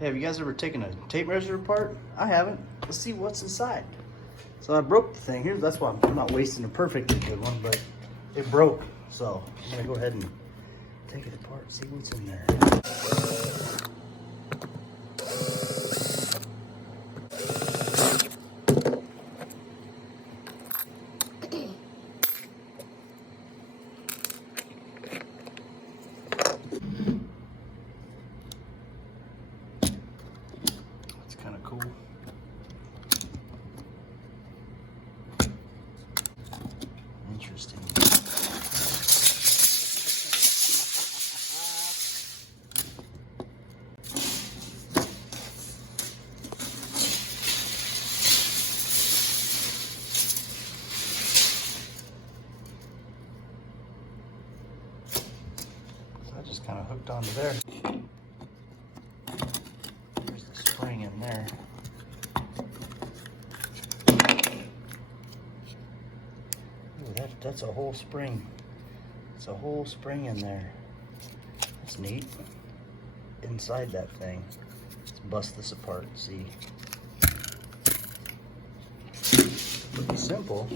Hey, have you guys ever taken a tape measure apart? I haven't. Let's see what's inside. So I broke the thing here. That's why I'm not wasting a perfectly good one, but it broke. So I'm gonna go ahead and take it apart, see what's in there. That's kind of cool. Interesting. So I just kind of hooked onto there. There's the spring in there. Ooh, that's a whole spring. It's a whole spring in there. That's neat. Inside that thing. Let's bust this apart and see. Pretty simple.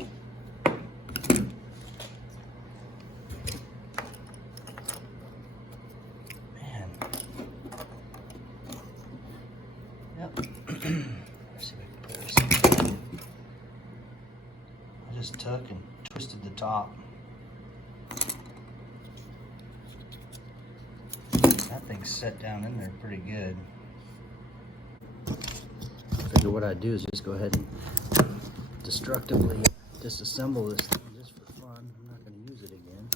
Man. Yep. Let's see if I can put this in. I just took and twisted the top. That thing's set down in there pretty good. I figure what I'd do is just go ahead and destructively disassemble this thing just for fun. I'm not going to use it again.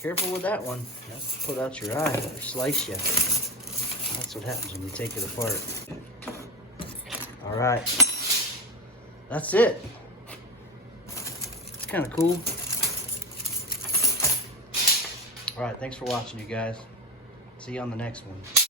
Careful with that one. That's put out your eye or slice you. That's what happens when you take it apart. All right. That's it. It's kind of cool. All right, thanks for watching, you guys. See you on the next one.